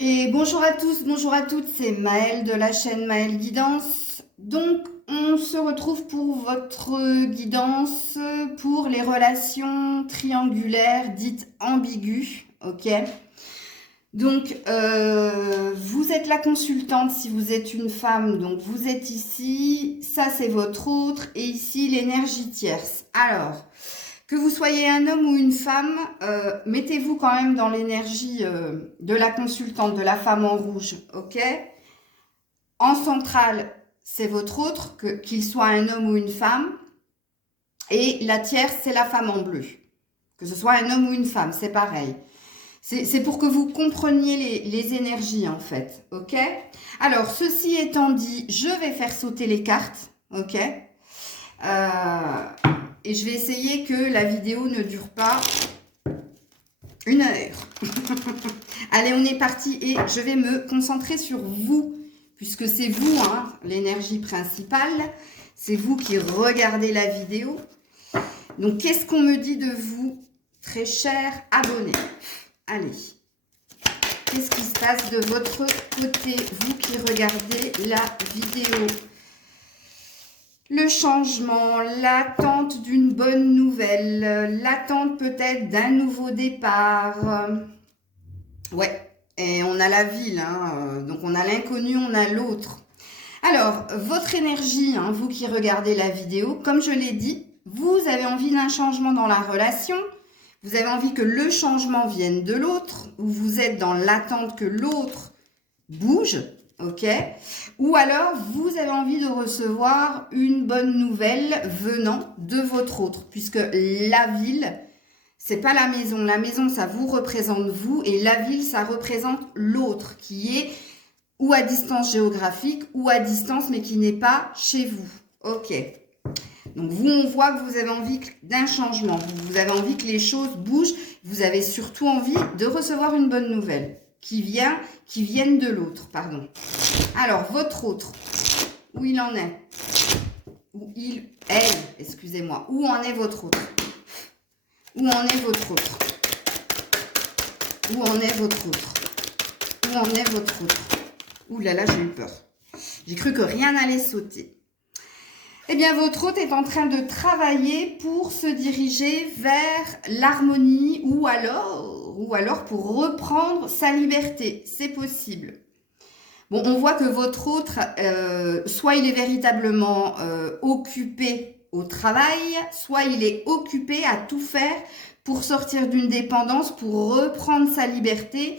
Et bonjour à tous, bonjour à toutes, c'est Maëlle de la chaîne Maëlle Guidance. Donc, on se retrouve pour votre guidance pour les relations triangulaires dites ambiguës, ok? Donc, vous êtes la consultante si vous êtes une femme, donc vous êtes ici, ça c'est votre autre, et ici l'énergie tierce. Alors, que vous soyez un homme ou une femme, mettez-vous quand même dans l'énergie de la consultante, de la femme en rouge, ok? En centrale, c'est votre autre, qu'il soit un homme ou une femme. Et la tierce, c'est la femme en bleu. Que ce soit un homme ou une femme, c'est pareil. C'est pour que vous compreniez les énergies, en fait, ok? Alors, ceci étant dit, je vais faire sauter les cartes, ok? Et je vais essayer que la vidéo ne dure pas 1 heure. Allez, on est parti et je vais me concentrer sur vous, puisque c'est vous, hein, l'énergie principale. C'est vous qui regardez la vidéo. Donc, qu'est-ce qu'on me dit de vous, très chers abonnés? Allez, qu'est-ce qui se passe de votre côté, vous qui regardez la vidéo? Le changement, l'attente d'une bonne nouvelle, l'attente peut-être d'un nouveau départ. Ouais, et on a la ville, hein, donc on a l'inconnu, on a l'autre. Alors, votre énergie, hein, vous qui regardez la vidéo, comme je l'ai dit, vous avez envie d'un changement dans la relation, vous avez envie que le changement vienne de l'autre, ou vous êtes dans l'attente que l'autre bouge, ok? Ou alors, vous avez envie de recevoir une bonne nouvelle venant de votre autre, puisque la ville, c'est pas la maison. La maison, ça vous représente vous, et la ville, ça représente l'autre, qui est ou à distance géographique, ou à distance, mais qui n'est pas chez vous. Ok. Donc, vous, on voit que vous avez envie d'un changement. Vous avez envie que les choses bougent. Vous avez surtout envie de recevoir une bonne nouvelle qui vienne de l'autre, pardon. Alors, votre autre, où il en est? Où elle, excusez-moi. Où en est votre autre? Où en est votre autre? Où en est votre autre? Où en est votre autre? Ouh là là, j'ai eu peur. J'ai cru que rien n'allait sauter. Eh bien, votre hôte est en train de travailler pour se diriger vers l'harmonie ou alors pour reprendre sa liberté. C'est possible. Bon, on voit que votre autre, soit il est véritablement occupé au travail, soit il est occupé à tout faire pour sortir d'une dépendance, pour reprendre sa liberté.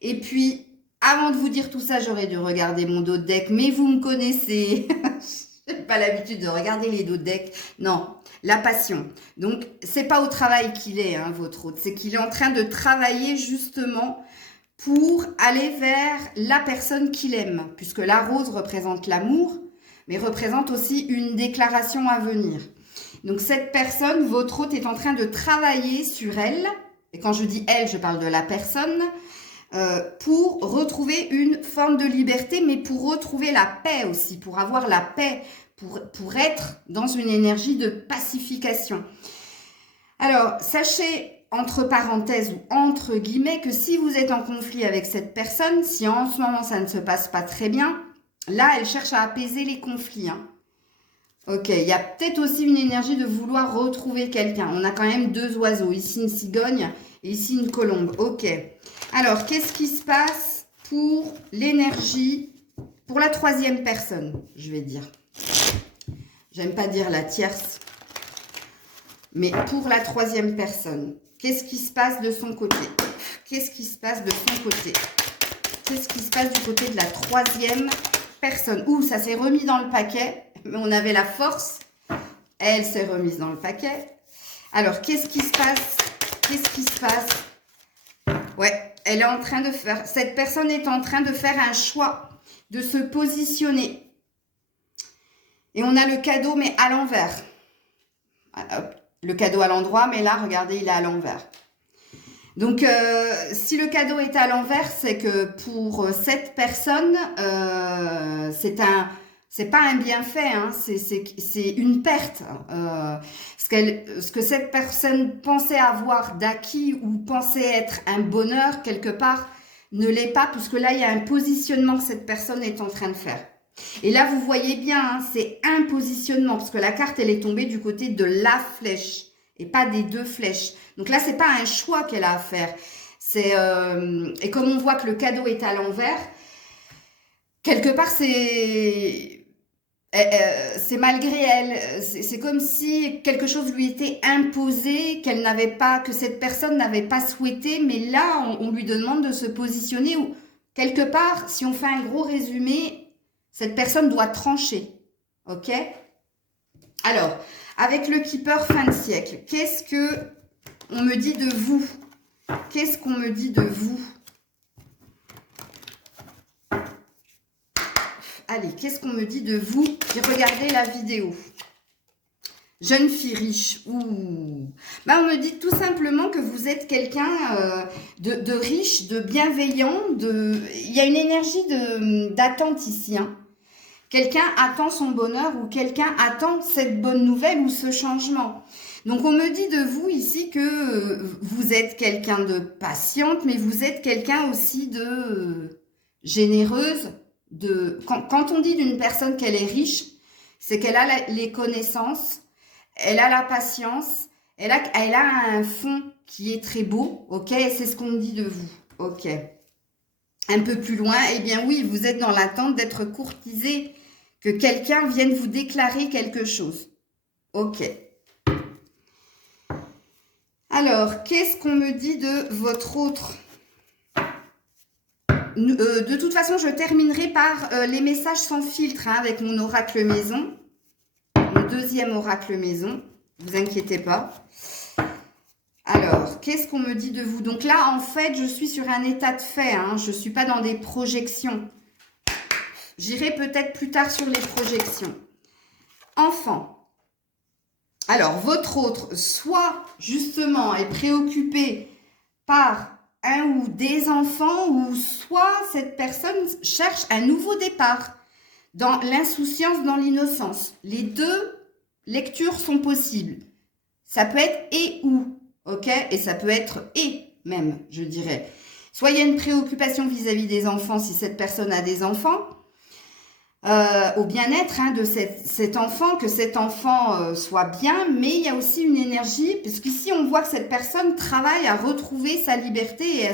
Et puis, avant de vous dire tout ça, j'aurais dû regarder mon dos de deck, mais vous me connaissez. Je n'ai pas l'habitude de regarder les dos de deck. Non, la passion. Donc, c'est pas au travail qu'il est, hein, votre hôte. C'est qu'il est en train de travailler justement pour aller vers la personne qu'il aime. Puisque la rose représente l'amour, mais représente aussi une déclaration à venir. Donc, cette personne, votre hôte, est en train de travailler sur elle. Et quand je dis elle, je parle de la personne. Pour retrouver une forme de liberté, mais pour retrouver la paix aussi, pour avoir la paix, pour être dans une énergie de pacification. Alors, sachez, entre parenthèses ou entre guillemets, que si vous êtes en conflit avec cette personne, si en ce moment ça ne se passe pas très bien, là, elle cherche à apaiser les conflits, hein. Ok, il y a peut-être aussi une énergie de vouloir retrouver quelqu'un. On a quand même 2 oiseaux, ici une cigogne et ici une colombe. Ok. Alors, qu'est-ce qui se passe pour l'énergie, pour la 3e personne, je vais dire. J'aime pas dire la tierce, mais pour la 3e personne. Qu'est-ce qui se passe de son côté? Qu'est-ce qui se passe de son côté? Qu'est-ce qui se passe du côté de la 3e personne? Ouh, ça s'est remis dans le paquet, mais on avait la force. Elle s'est remise dans le paquet. Alors, qu'est-ce qui se passe? Qu'est-ce qui se passe? Ouais, elle est en train de faire... Cette personne est en train de faire un choix, de se positionner. Et on a le cadeau, mais à l'envers. Le cadeau à l'endroit, mais là, regardez, il est à l'envers. Donc, si le cadeau est à l'envers, c'est que pour cette personne, c'est pas un bienfait, hein, c'est une perte. Ce que cette personne pensait avoir d'acquis ou pensait être un bonheur quelque part, ne l'est pas, puisque là, il y a un positionnement que cette personne est en train de faire. Et là, vous voyez bien, hein, c'est un positionnement, parce que la carte, elle est tombée du côté de la flèche, et pas des deux flèches. Donc là, c'est pas un choix qu'elle a à faire. Et comme on voit que le cadeau est à l'envers, quelque part, c'est malgré elle. C'est comme si quelque chose lui était imposé, qu'elle n'avait pas, que cette personne n'avait pas souhaité, mais là, on lui demande de se positionner. Ou quelque part, si on fait un gros résumé, cette personne doit trancher. Ok? Alors, avec le Keeper fin de siècle, qu'est-ce que on me dit de vous? Qu'est-ce qu'on me dit de vous? Allez, qu'est-ce qu'on me dit de vous? J'ai regardé la vidéo. Jeune fille riche. Ouh. Ben, on me dit tout simplement que vous êtes quelqu'un de riche, de bienveillant. Il y a une énergie d'attente ici. Hein. Quelqu'un attend son bonheur ou quelqu'un attend cette bonne nouvelle ou ce changement. Donc, on me dit de vous ici que vous êtes quelqu'un de patiente, mais vous êtes quelqu'un aussi de généreuse. Quand on dit d'une personne qu'elle est riche, c'est qu'elle a les connaissances, elle a la patience, elle a un fond qui est très beau, ok? C'est ce qu'on dit de vous, ok? Un peu plus loin, eh bien oui, vous êtes dans l'attente d'être courtisé, que quelqu'un vienne vous déclarer quelque chose, ok? Alors, qu'est-ce qu'on me dit de votre autre? De toute façon, je terminerai par les messages sans filtre hein, avec mon oracle maison. Mon deuxième oracle maison. Ne vous inquiétez pas. Alors, qu'est-ce qu'on me dit de vous? Donc là, en fait, je suis sur un état de fait. Hein, je ne suis pas dans des projections. J'irai peut-être plus tard sur les projections. Enfant. Alors, votre autre, soit justement est préoccupé par un ou des enfants, ou soit cette personne cherche un nouveau départ dans l'insouciance, dans l'innocence. Les deux lectures sont possibles. Ça peut être et ou, ok? Et ça peut être et même, je dirais. Soit il y a une préoccupation vis-à-vis des enfants, si cette personne a des enfants, au bien-être hein, de cet enfant, que cet enfant soit bien, mais il y a aussi une énergie, puisqu'ici on voit que cette personne travaille à retrouver sa liberté et à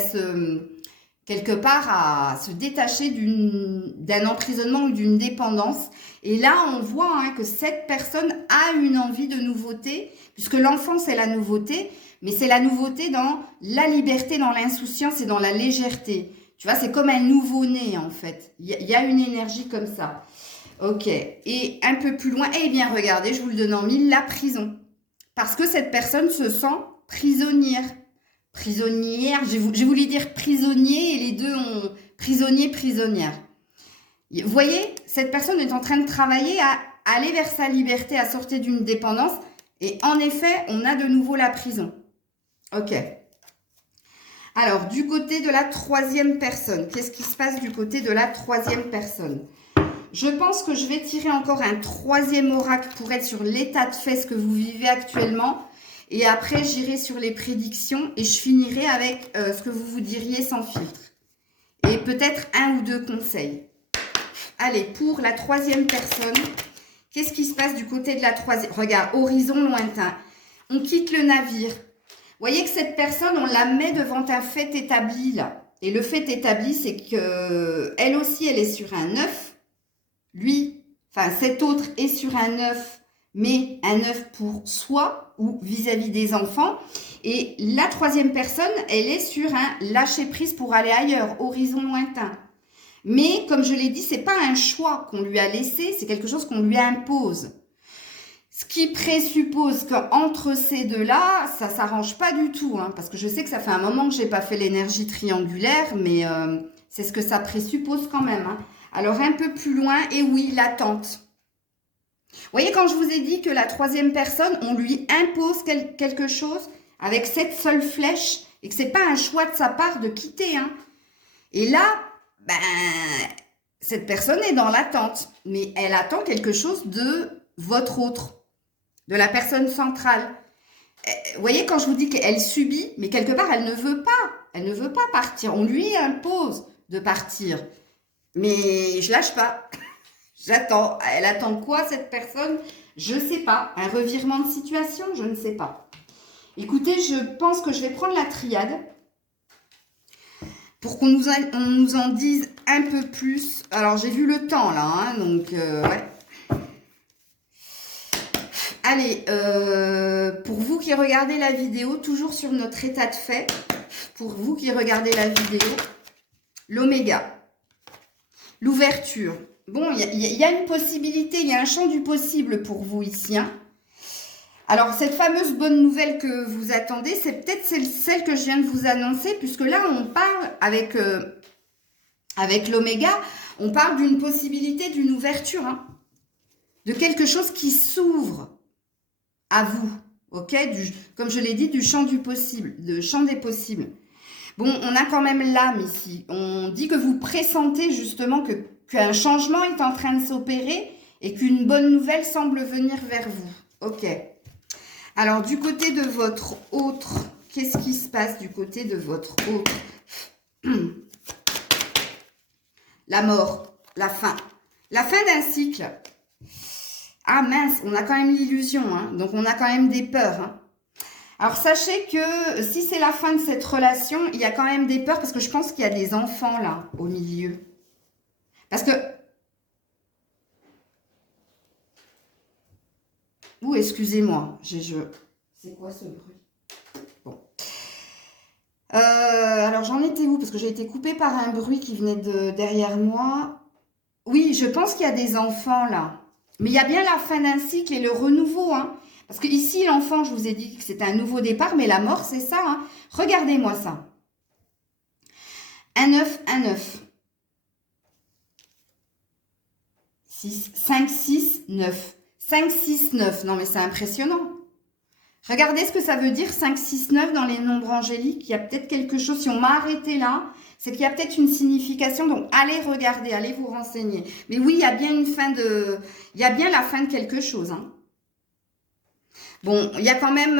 quelque part à se détacher d'un emprisonnement ou d'une dépendance. Et là on voit hein, que cette personne a une envie de nouveauté, puisque l'enfant c'est la nouveauté, mais c'est la nouveauté dans la liberté, dans l'insouciance et dans la légèreté. Tu vois, c'est comme un nouveau-né, en fait. Il y a une énergie comme ça. Ok. Et un peu plus loin, eh bien, regardez, je vous le donne en mille, la prison. Parce que cette personne se sent prisonnière. Prisonnière, j'ai voulu dire prisonnier, et les deux ont prisonnier, prisonnière. Vous voyez, cette personne est en train de travailler à aller vers sa liberté, à sortir d'une dépendance. Et en effet, on a de nouveau la prison. Ok. Alors, du côté de la troisième personne, qu'est-ce qui se passe du côté de la troisième personne? Je pense que je vais tirer encore un troisième oracle pour être sur l'état de fait, ce que vous vivez actuellement. Et après, j'irai sur les prédictions et je finirai avec ce que vous vous diriez sans filtre. Et peut-être un ou deux conseils. Allez, pour la troisième personne, qu'est-ce qui se passe du côté de la troisième? Regarde, horizon lointain. On quitte le navire. Vous voyez que cette personne, on la met devant un fait établi là. Et le fait établi, c'est que elle aussi, elle est sur un œuf. Lui, enfin cet autre est sur un œuf, mais un œuf pour soi ou vis-à-vis des enfants. Et la troisième personne, elle est sur un lâcher prise pour aller ailleurs, horizon lointain. Mais comme je l'ai dit, c'est pas un choix qu'on lui a laissé, c'est quelque chose qu'on lui impose. Ce qui présuppose qu'entre ces deux-là, ça ne s'arrange pas du tout. Hein, parce que je sais que ça fait un moment que je n'ai pas fait l'énergie triangulaire, mais c'est ce que ça présuppose quand même. Hein. Alors, un peu plus loin, et oui, l'attente. Vous voyez, quand je vous ai dit que la troisième personne, on lui impose quelque chose avec cette seule flèche, et que ce n'est pas un choix de sa part de quitter. Hein. Et là, ben, cette personne est dans l'attente. Mais elle attend quelque chose de votre autre. De la personne centrale. Vous voyez, quand je vous dis qu'elle subit, mais quelque part, elle ne veut pas Elle ne veut pas partir. On lui impose de partir. Mais je lâche pas. J'attends. Elle attend quoi, cette personne? Je ne sais pas. Un revirement de situation? Je ne sais pas. Écoutez, je pense que je vais prendre la triade pour qu'on nous en dise un peu plus. Alors, j'ai vu le temps, là. Hein, donc, ouais. Allez, pour vous qui regardez la vidéo, toujours sur notre état de fait, pour vous qui regardez la vidéo, l'oméga, l'ouverture. Bon, il y a une possibilité, il y a un champ du possible pour vous ici. Hein. Alors, cette fameuse bonne nouvelle que vous attendez, c'est peut-être celle que je viens de vous annoncer, puisque là, on parle avec l'oméga, on parle d'une possibilité, d'une ouverture, hein, de quelque chose qui s'ouvre à vous, ok, comme je l'ai dit, du champ du possible, du champ des possibles. Bon, on a quand même l'âme ici. On dit que vous pressentez justement qu'un changement est en train de s'opérer et qu'une bonne nouvelle semble venir vers vous. Ok. Alors, du côté de votre autre, qu'est-ce qui se passe du côté de votre autre? La mort, la fin d'un cycle. Ah mince, on a quand même l'illusion, hein, donc on a quand même des peurs. Hein. Alors sachez que si c'est la fin de cette relation, il y a quand même des peurs parce que je pense qu'il y a des enfants là, au milieu. Parce que... Ouh, excusez-moi, c'est quoi ce bruit? Bon. Alors j'en étais où? Parce que j'ai été coupée par un bruit qui venait de derrière moi. Oui, je pense qu'il y a des enfants là. Mais il y a bien la fin d'un cycle et le renouveau. Hein. Parce que ici, l'enfant, je vous ai dit que c'était un nouveau départ, mais la mort, c'est ça. Hein. Regardez-moi ça. Un 9, un 9. 6, 5, 6, 9. 5, 6, 9. Non, mais c'est impressionnant. Regardez ce que ça veut dire 5, 6, 9 dans les nombres angéliques. Il y a peut-être quelque chose, si on m'a arrêté là, c'est qu'il y a peut-être une signification. Donc, allez regarder, allez vous renseigner. Mais oui, il y a bien une fin de... Il y a bien la fin de quelque chose. Hein. Bon, il y a quand même...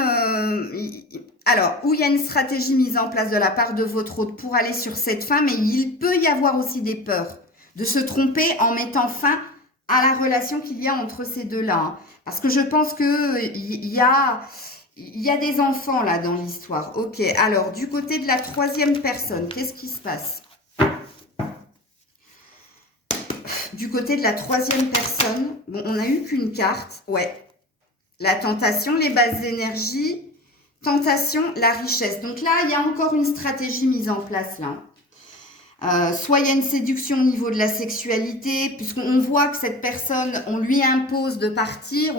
alors, où il y a une stratégie mise en place de la part de votre hôte pour aller sur cette fin, mais il peut y avoir aussi des peurs de se tromper en mettant fin à la relation qu'il y a entre ces deux-là. Hein. Parce que je pense qu'il y a des enfants là dans l'histoire. Ok, alors du côté de la troisième personne, qu'est-ce qui se passe? Du côté de la troisième personne, bon, on n'a eu qu'une carte. Ouais, la tentation, les bases d'énergie, tentation, la richesse. Donc là, il y a encore une stratégie mise en place là. Soit il y a une séduction au niveau de la sexualité, puisqu'on voit que cette personne, on lui impose de partir,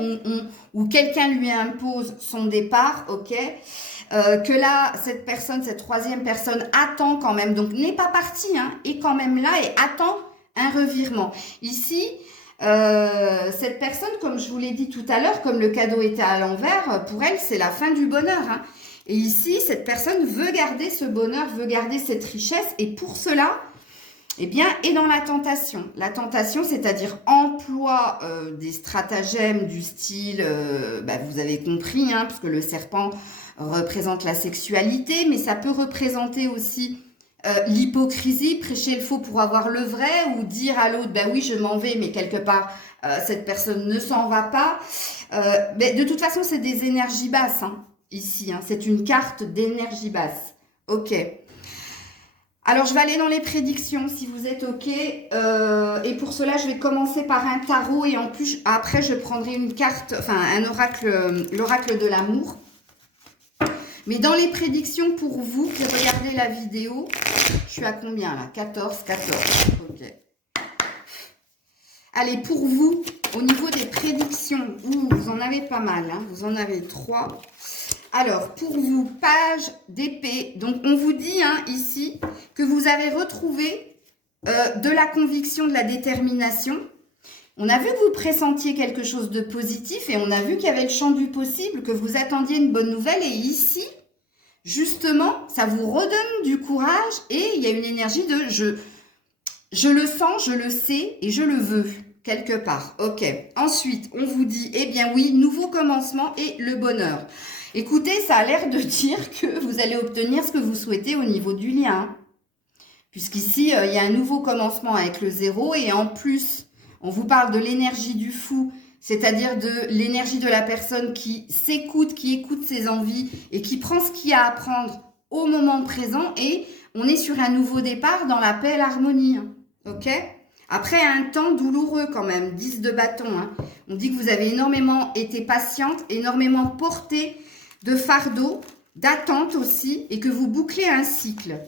ou quelqu'un lui impose son départ, ok, que là, cette personne, cette troisième personne attend quand même, donc n'est pas partie, hein, est quand même là et attend un revirement. Ici, cette personne, comme je vous l'ai dit tout à l'heure, comme le cadeau était à l'envers, pour elle, c'est la fin du bonheur, hein. Et ici, cette personne veut garder ce bonheur, veut garder cette richesse. Et pour cela, eh bien, est dans la tentation. La tentation, c'est-à-dire emploi des stratagèmes du style, vous avez compris, hein, parce que le serpent représente la sexualité, mais ça peut représenter aussi l'hypocrisie, prêcher le faux pour avoir le vrai, ou dire à l'autre, oui, je m'en vais, mais quelque part, cette personne ne s'en va pas. Mais de toute façon, c'est des énergies basses, hein. Ici, hein, c'est une carte d'énergie basse. Ok. Alors, je vais aller dans les prédictions, si vous êtes ok. Et pour cela, je vais commencer par un tarot. Et en plus, après, je prendrai une carte, enfin, un oracle, l'oracle de l'amour. Mais dans les prédictions, pour vous qui regardez la vidéo, je suis à combien là? 14, 14. Ok. Allez, pour vous, au niveau des prédictions, vous en avez pas mal. Hein, vous en avez 3. Alors, pour vous, page d'épée. Donc, on vous dit hein, ici que vous avez retrouvé de la conviction, de la détermination. On a vu que vous pressentiez quelque chose de positif et on a vu qu'il y avait le champ du possible, que vous attendiez une bonne nouvelle. Et ici, justement, ça vous redonne du courage et il y a une énergie de je le sens, je le sais et je le veux, quelque part. Ok. Ensuite, on vous dit, eh bien oui, nouveau commencement et le bonheur. Écoutez, ça a l'air de dire que vous allez obtenir ce que vous souhaitez au niveau du lien. Puisqu'ici, il y a un nouveau commencement avec le 0 et en plus, on vous parle de l'énergie du fou, c'est-à-dire de l'énergie de la personne qui s'écoute, qui écoute ses envies et qui prend ce qu'il y a à prendre au moment présent et on est sur un nouveau départ dans la paix et l'harmonie. Ok ? Après un temps douloureux quand même, 10 de bâton. Hein. On dit que vous avez énormément été patiente, énormément porté de fardeau, d'attente aussi, et que vous bouclez un cycle.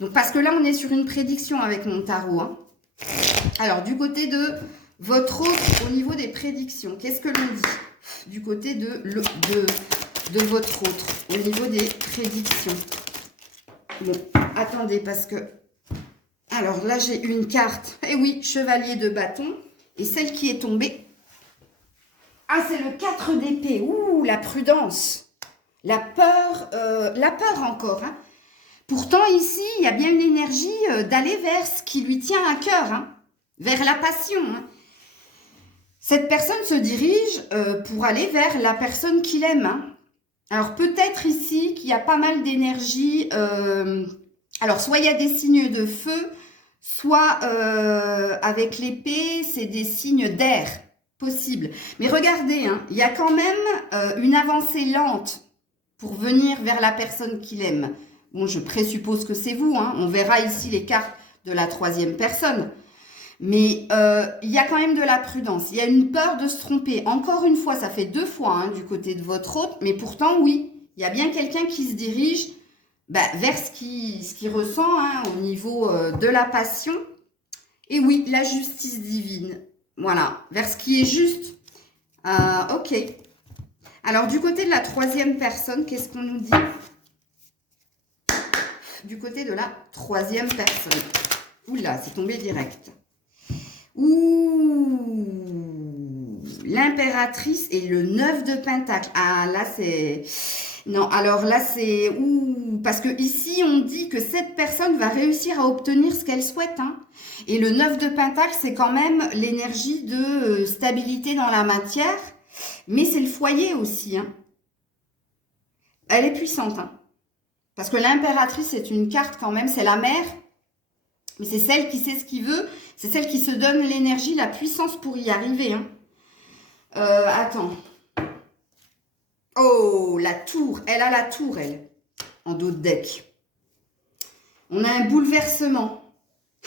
Donc parce que là, on est sur une prédiction avec mon tarot. Hein. Alors, du côté de votre autre, au niveau des prédictions, qu'est-ce que l'on dit? Du côté de votre autre, au niveau des prédictions. Bon, attendez, parce que... Alors là, j'ai une carte. Eh oui, chevalier de bâton. Et celle qui est tombée... Ah, c'est le 4 d'épée. Ouh, la prudence. La peur encore. Hein. Pourtant, ici, il y a bien une énergie d'aller vers ce qui lui tient à cœur. Hein, vers la passion. Hein. Cette personne se dirige pour aller vers la personne qu'il aime. Hein. Alors, peut-être ici qu'il y a pas mal d'énergie. Alors, soit il y a des signes de feu, soit avec l'épée, c'est des signes d'air. Possible. Mais regardez, hein, il y a quand même une avancée lente pour venir vers la personne qu'il aime. Bon, je présuppose que c'est vous. Hein. On verra ici les cartes de la troisième personne. Mais il y a quand même de la prudence. Il y a une peur de se tromper. Encore une fois, ça fait 2 fois hein, du côté de votre hôte. Mais pourtant, oui, il y a bien quelqu'un qui se dirige vers ce qu'il ressent hein, au niveau de la passion. Et oui, la justice divine. Voilà, vers ce qui est juste. Ok. Alors, du côté de la troisième personne, qu'est-ce qu'on nous dit? Du côté de la troisième personne. Oula, c'est tombé direct. Ouh, l'impératrice et le 9 de pentacle. Ah, là, c'est... Non, alors là, c'est... Ouh, parce que ici, on dit que cette personne va réussir à obtenir ce qu'elle souhaite. Hein. Et le 9 de pentacle, c'est quand même l'énergie de stabilité dans la matière. Mais c'est le foyer aussi. Hein. Elle est puissante. Hein. Parce que l'impératrice, c'est une carte quand même, c'est la mère. Mais c'est celle qui sait ce qu'il veut. C'est celle qui se donne l'énergie, la puissance pour y arriver. Hein. Attends. Oh, la tour. Elle a la tour, elle. En dos de deck. On a un bouleversement.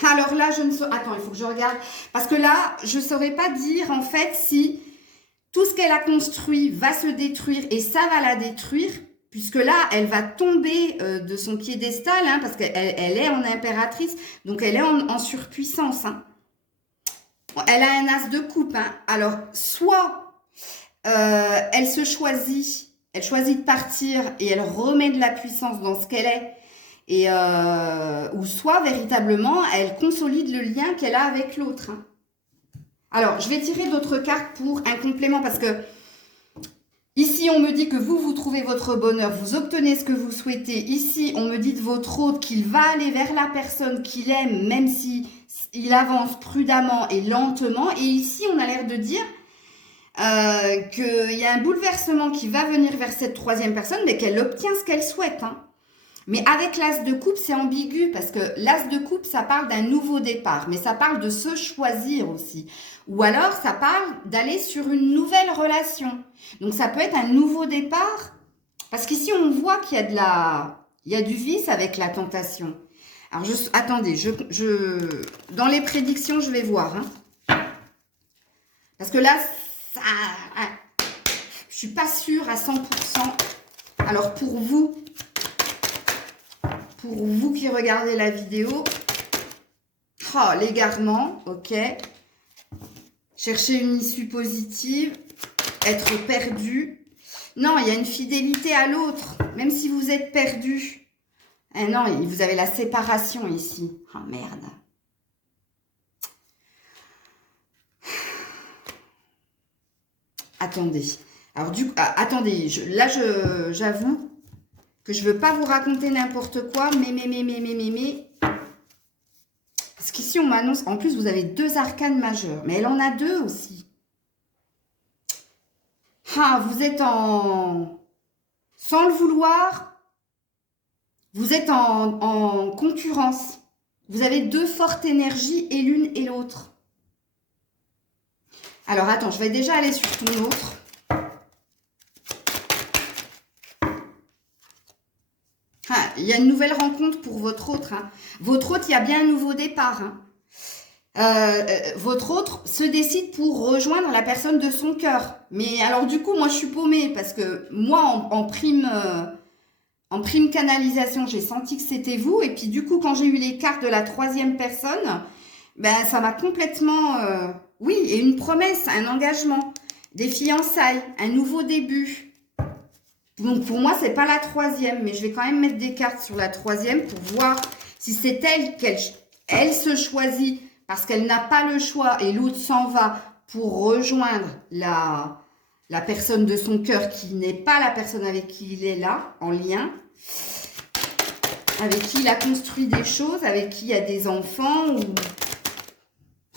Alors là, je ne sais... Attends, il faut que je regarde. Parce que là, je ne saurais pas dire, en fait, si tout ce qu'elle a construit va se détruire et ça va la détruire. Puisque là, elle va tomber de son piédestal, hein, parce qu'elle est en impératrice, donc elle est en surpuissance. Hein. Elle a un as de coupe. Hein. Alors, soit elle se choisit, elle choisit de partir et elle remet de la puissance dans ce qu'elle est, et, ou soit véritablement, elle consolide le lien qu'elle a avec l'autre. Hein. Alors, je vais tirer d'autres cartes pour un complément, parce que ici, on me dit que vous trouvez votre bonheur, vous obtenez ce que vous souhaitez. Ici, on me dit de votre hôte qu'il va aller vers la personne qu'il aime, même si il avance prudemment et lentement. Et ici, on a l'air de dire qu'il y a un bouleversement qui va venir vers cette troisième personne, mais qu'elle obtient ce qu'elle souhaite. Hein. Mais avec l'as de coupe, c'est ambigu, parce que l'as de coupe, ça parle d'un nouveau départ, mais ça parle de se choisir aussi. Ou alors, ça parle d'aller sur une nouvelle relation. Donc, ça peut être un nouveau départ, parce qu'ici, on voit qu'il y a il y a du vice avec la tentation. Alors, attendez, dans les prédictions, je vais voir. Hein. Parce que là, je suis pas sûre à 100%. Alors, pour vous qui regardez la vidéo, oh, l'égarement, ok. Chercher une issue positive, être perdu. Non, il y a une fidélité à l'autre, même si vous êtes perdu. Eh non, vous avez la séparation ici. Oh merde. Attendez. Alors, attendez, là, j'avoue que je ne veux pas vous raconter n'importe quoi, mais. Parce qu'ici, on m'annonce... En plus, vous avez 2 arcanes majeures. Mais elle en a 2 aussi. Ah, vous êtes Sans le vouloir, vous êtes en concurrence. Vous avez deux fortes énergies et l'une et l'autre. Alors, attends, je vais déjà aller sur ton autre. Ah, il y a une nouvelle rencontre pour votre autre. Hein. Votre autre, il y a bien un nouveau départ. Hein. Votre autre se décide pour rejoindre la personne de son cœur. Mais alors du coup, moi, je suis paumée parce que moi, en prime canalisation, j'ai senti que c'était vous. Et puis du coup, quand j'ai eu les cartes de la troisième personne, ben ça m'a complètement... oui, et une promesse, un engagement, des fiançailles, un nouveau début. Donc pour moi, c'est pas la troisième, mais je vais quand même mettre des cartes sur la troisième pour voir si c'est elle qu'elle se choisit parce qu'elle n'a pas le choix et l'autre s'en va pour rejoindre la personne de son cœur qui n'est pas la personne avec qui il est là, en lien, avec qui il a construit des choses, avec qui il y a des enfants. Ou...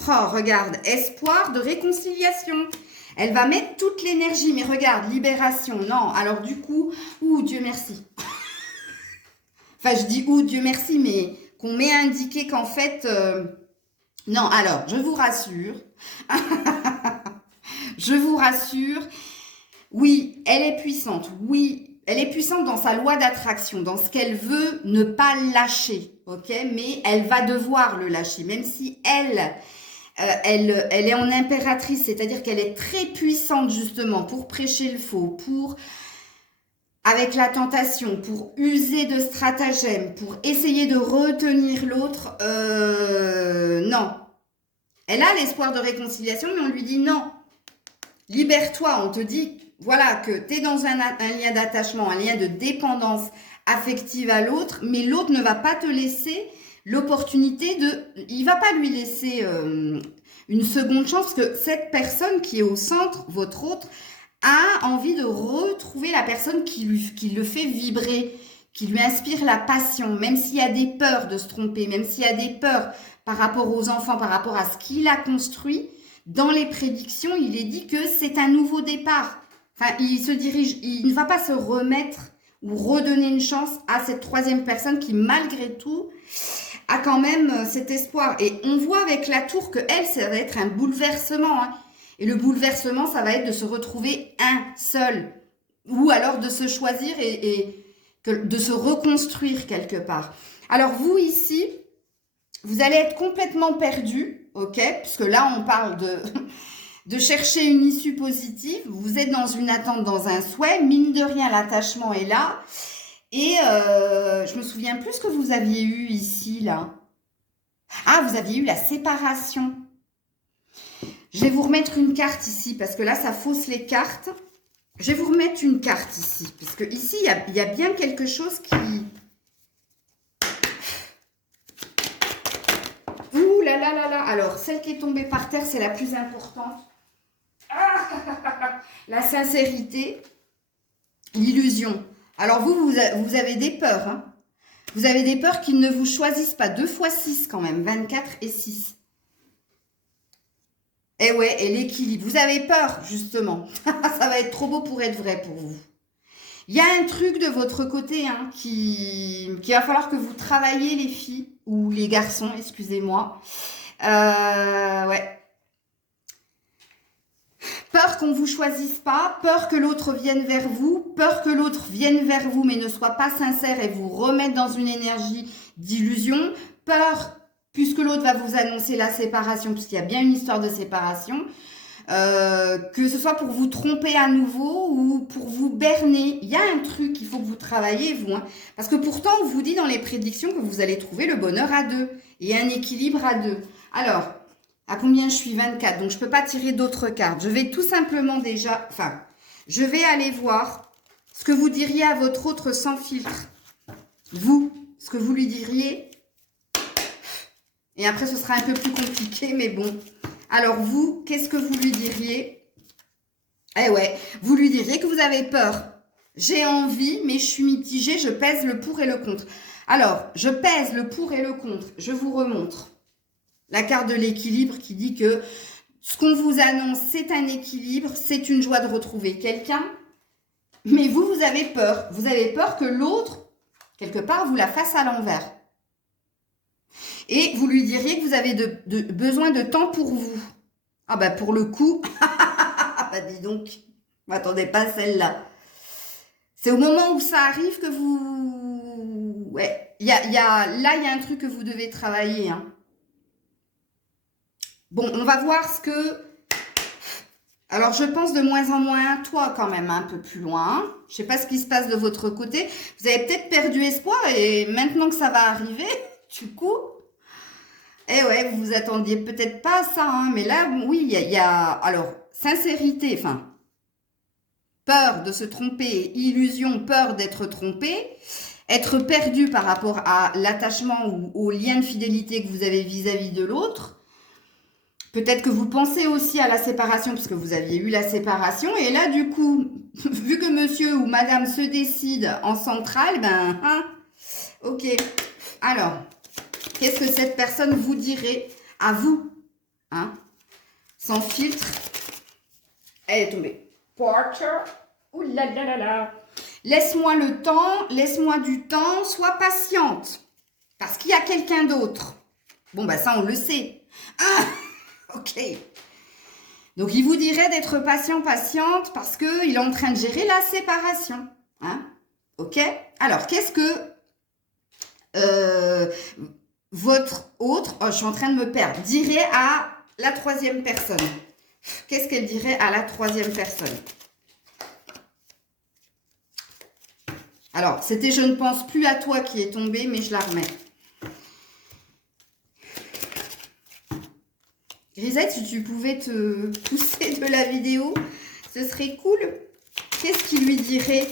Oh, regarde, espoir de réconciliation. Elle va mettre toute l'énergie, mais regarde, libération, non. Alors du coup, ouh, Dieu merci. Enfin, je dis ouh, Dieu merci, mais qu'on m'ait indiqué qu'en fait... Non, alors, je vous rassure. Je vous rassure. Oui, elle est puissante. Oui, elle est puissante dans sa loi d'attraction, dans ce qu'elle veut ne pas lâcher, ok? Mais elle va devoir le lâcher, même si elle est en impératrice, c'est-à-dire qu'elle est très puissante justement pour prêcher le faux, pour avec la tentation, pour user de stratagèmes, pour essayer de retenir l'autre. Non. Elle a l'espoir de réconciliation, mais on lui dit non. Libère-toi, on te dit, voilà, que tu es dans un lien d'attachement, un lien de dépendance affective à l'autre, mais l'autre ne va pas te laisser l'opportunité de... Il va pas lui laisser une seconde chance, parce que cette personne qui est au centre, votre autre, a envie de retrouver la personne qui le fait vibrer, qui lui inspire la passion, même s'il y a des peurs de se tromper, même s'il y a des peurs par rapport aux enfants, par rapport à ce qu'il a construit. Dans les prédictions, il est dit que c'est un nouveau départ. Enfin, il se dirige, il ne va pas se remettre ou redonner une chance à cette troisième personne qui, malgré tout, a quand même cet espoir. Et on voit avec la tour que elle, ça va être un bouleversement. Hein. Et le bouleversement, ça va être de se retrouver un seul. Ou alors de se choisir et de se reconstruire quelque part. Alors vous ici, vous allez être complètement perdu, ok? Puisque là, on parle de chercher une issue positive. Vous êtes dans une attente, dans un souhait. Mine de rien, l'attachement est là. Et je me souviens plus ce que vous aviez eu ici, là. Ah, vous aviez eu la séparation. Je vais vous remettre une carte ici, parce que là, ça fausse les cartes. Je vais vous remettre une carte ici, parce que ici, il y a bien quelque chose qui... Ouh là là là là. Alors, celle qui est tombée par terre, c'est la plus importante. Ah, la sincérité, l'illusion. Alors, vous avez des peurs. Hein. Vous avez des peurs qu'ils ne vous choisissent pas. 2 fois 6 quand même, 24 et 6. Et ouais, et l'équilibre. Vous avez peur, justement. Ça va être trop beau pour être vrai pour vous. Il y a un truc de votre côté hein, qui va falloir que vous travaillez, les filles, ou les garçons, excusez-moi. Ouais. Peur qu'on ne vous choisisse pas, peur que l'autre vienne vers vous, peur que l'autre vienne vers vous mais ne soit pas sincère et vous remette dans une énergie d'illusion, peur... puisque l'autre va vous annoncer la séparation, puisqu'il y a bien une histoire de séparation, que ce soit pour vous tromper à nouveau ou pour vous berner. Il y a un truc qu'il faut que vous travaillez, vous. Hein, parce que pourtant, on vous dit dans les prédictions que vous allez trouver le bonheur à 2 et un équilibre à 2. Alors, à combien je suis? 24. Donc, je ne peux pas tirer d'autres cartes. Je vais tout simplement déjà... Enfin, je vais aller voir ce que vous diriez à votre autre sans filtre. Vous, ce que vous lui diriez... Et après, ce sera un peu plus compliqué, mais bon. Alors, vous, qu'est-ce que vous lui diriez? Eh ouais, vous lui diriez que vous avez peur. J'ai envie, mais je suis mitigée, je pèse le pour et le contre. Alors, je pèse le pour et le contre. Je vous remontre la carte de l'équilibre qui dit que ce qu'on vous annonce, c'est un équilibre, c'est une joie de retrouver quelqu'un. Mais vous avez peur. Vous avez peur que l'autre, quelque part, vous la fasse à l'envers. Et vous lui diriez que vous avez besoin de temps pour vous. Ah bah pour le coup, bah dis donc, m'attendez pas à celle-là. C'est au moment où ça arrive que vous... Ouais, là, il y a un truc que vous devez travailler. Hein. Bon, on va voir ce que... Alors, je pense de moins en moins, toi quand même, un peu plus loin. Je sais pas ce qui se passe de votre côté. Vous avez peut-être perdu espoir et maintenant que ça va arriver, du coup... Eh ouais, vous vous attendiez peut-être pas à ça, hein, mais là, oui, il y a... Alors, sincérité, enfin, peur de se tromper, illusion, peur d'être trompé, être perdu par rapport à l'attachement ou au lien de fidélité que vous avez vis-à-vis de l'autre. Peut-être que vous pensez aussi à la séparation, parce que vous aviez eu la séparation, et là, du coup, vu que monsieur ou madame se décide en centrale, ben, hein, ok. Alors, qu'est-ce que cette personne vous dirait à vous, hein, sans filtre? Elle est tombée. Porter. Ouh là là là là. Laisse-moi le temps, laisse-moi du temps, sois patiente. Parce qu'il y a quelqu'un d'autre. Bon, bah ça, on le sait. Ah, ok. Donc, il vous dirait d'être patiente parce qu'il est en train de gérer la séparation. Hein? Ok? Alors, qu'est-ce que votre autre, oh, je suis en train de me perdre, dirait à la troisième personne? Qu'est-ce qu'elle dirait à la troisième personne? Alors, c'était je ne pense plus à toi qui est tombé, mais je la remets. Grisette, si tu pouvais te pousser de la vidéo, ce serait cool. Qu'est-ce qu'il lui dirait?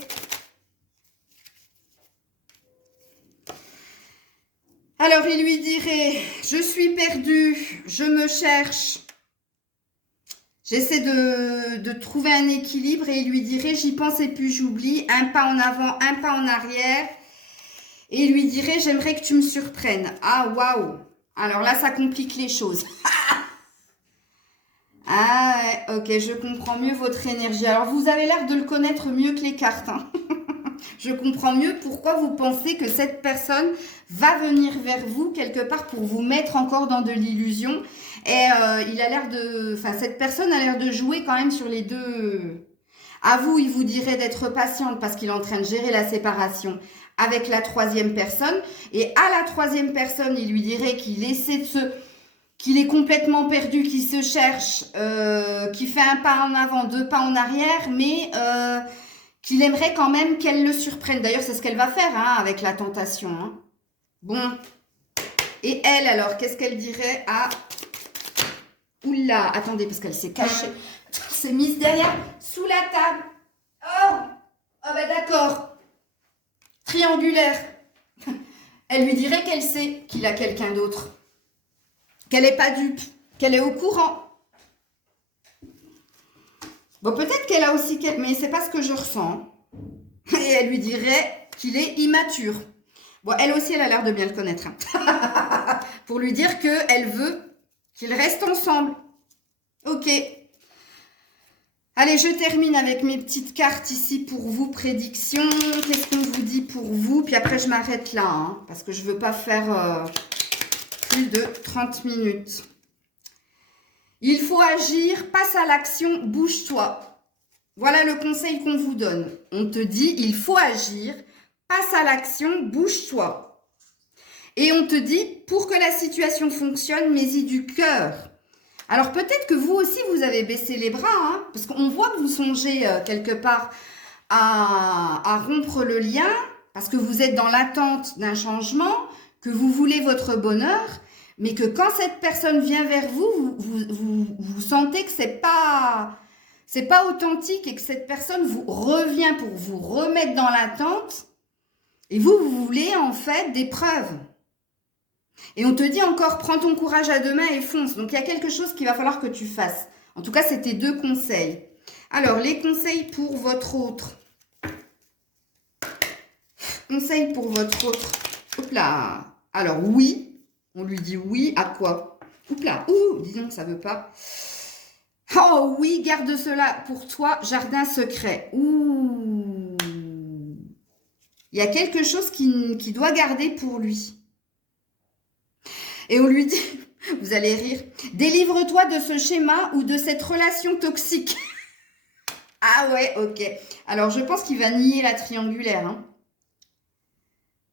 Alors, il lui dirait, je suis perdue, je me cherche. J'essaie de trouver un équilibre et il lui dirait, j'y pense et puis j'oublie, un pas en avant, un pas en arrière. Et il lui dirait, j'aimerais que tu me surprennes. Ah, waouh! Alors là, ça complique les choses. Ah, ouais, ok, je comprends mieux votre énergie. Alors, vous avez l'air de le connaître mieux que les cartes. Hein. Je comprends mieux pourquoi vous pensez que cette personne va venir vers vous quelque part pour vous mettre encore dans de l'illusion. Et il a l'air de... Enfin, cette personne a l'air de jouer quand même sur les deux... À vous, il vous dirait d'être patiente parce qu'il est en train de gérer la séparation avec la troisième personne. Et à la troisième personne, il lui dirait qu'il essaie de se... qu'il est complètement perdu, qu'il se cherche, qu'il fait un pas en avant, deux pas en arrière, mais qu'il aimerait quand même qu'elle le surprenne. D'ailleurs, c'est ce qu'elle va faire hein, avec la tentation. Hein. Bon. Et elle, alors, qu'est-ce qu'elle dirait à... Oula, attendez, parce qu'elle s'est cachée. Elle s'est mise derrière, sous la table. Oh, oh bah d'accord. Triangulaire. Elle lui dirait qu'elle sait qu'il a quelqu'un d'autre. Qu'elle n'est pas dupe. Qu'elle est au courant. Bon, peut-être qu'elle a aussi... Mais c'est pas ce que je ressens. Et elle lui dirait qu'il est immature. Bon, elle aussi, elle a l'air de bien le connaître. Hein. Pour lui dire qu'elle veut qu'ils restent ensemble. Ok. Allez, je termine avec mes petites cartes ici pour vous, prédictions. Qu'est-ce qu'on vous dit pour vous? Puis après, je m'arrête là, hein, parce que je ne veux pas faire plus de 30 minutes. Il faut agir, passe à l'action, bouge-toi. Voilà le conseil qu'on vous donne. On te dit, il faut agir, passe à l'action, bouge-toi. Et on te dit, pour que la situation fonctionne, mets-y du cœur. Alors peut-être que vous aussi, vous avez baissé les bras, hein, parce qu'on voit que vous songez quelque part à rompre le lien, parce que vous êtes dans l'attente d'un changement, que vous voulez votre bonheur, mais que quand cette personne vient vers vous, vous sentez que c'est pas authentique et que cette personne vous revient pour vous remettre dans l'attente, et vous voulez en fait des preuves. Et on te dit encore, prends ton courage à deux mains et fonce. Donc, il y a quelque chose qu'il va falloir que tu fasses. En tout cas, c'était 2 conseils. Alors, les conseils pour votre autre. Conseils pour votre autre. Hop là. Alors, oui. On lui dit oui à quoi? Hop là. Ouh, dis donc, ça veut pas. Oh oui, garde cela pour toi, jardin secret. Ouh. Il y a quelque chose qu'il doit garder pour lui. Et on lui dit, vous allez rire, délivre-toi de ce schéma ou de cette relation toxique. Ah ouais, ok. Alors, je pense qu'il va nier la triangulaire. Hein.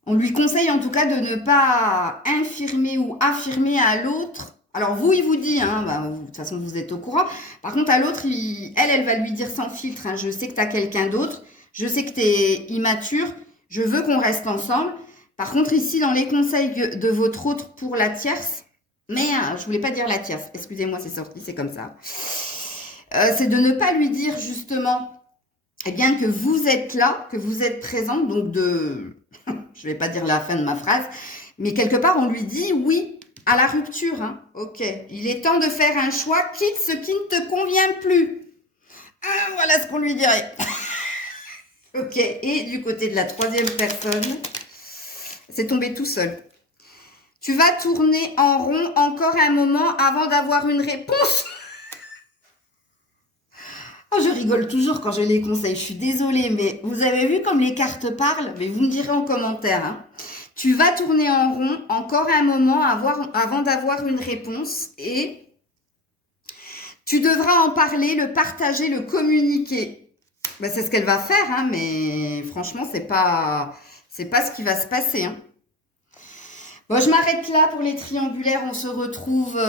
On lui conseille en tout cas de ne pas infirmer ou affirmer à l'autre. Alors, vous, il vous dit, hein, bah, de toute façon, vous êtes au courant. Par contre, à l'autre, elle va lui dire sans filtre, hein, je sais que tu as quelqu'un d'autre, je sais que tu es immature, je veux qu'on reste ensemble. Par contre, ici, dans les conseils de votre autre pour la tierce, mais je voulais pas dire la tierce, excusez-moi, c'est sorti, c'est comme ça. C'est de ne pas lui dire justement, eh bien, que vous êtes là, que vous êtes présente, donc je vais pas dire la fin de ma phrase, mais quelque part, on lui dit oui à la rupture. Hein. Ok, il est temps de faire un choix, quitte ce qui ne te convient plus. Voilà ce qu'on lui dirait. Ok, et du côté de la troisième personne, c'est tombé tout seul. Tu vas tourner en rond encore un moment avant d'avoir une réponse. Oh, je rigole toujours quand je les conseille, je suis désolée, mais vous avez vu comme les cartes parlent? Mais vous me direz en commentaire. Hein. Tu vas tourner en rond encore un moment avant d'avoir une réponse et tu devras en parler, le partager, le communiquer. Ben, c'est ce qu'elle va faire, hein, mais franchement, c'est pas ce qui va se passer. Hein. Bon, je m'arrête là pour les triangulaires. On se retrouve,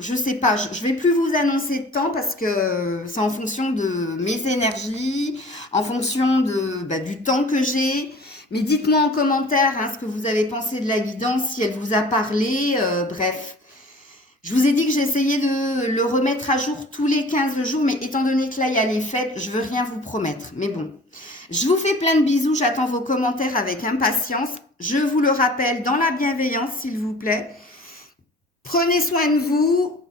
je sais pas, je vais plus vous annoncer de temps parce que c'est en fonction de mes énergies, en fonction du temps que j'ai. Mais dites-moi en commentaire hein, ce que vous avez pensé de la guidance, si elle vous a parlé, bref. Je vous ai dit que j'essayais de le remettre à jour tous les 15 jours, mais étant donné que là, il y a les fêtes, je veux rien vous promettre. Mais bon, je vous fais plein de bisous, j'attends vos commentaires avec impatience. Je vous le rappelle, dans la bienveillance, s'il vous plaît. Prenez soin de vous,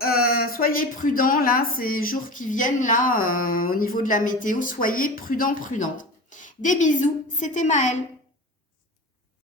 soyez prudents, là, ces jours qui viennent, là, au niveau de la météo, soyez prudents. Des bisous, c'était Maëlle.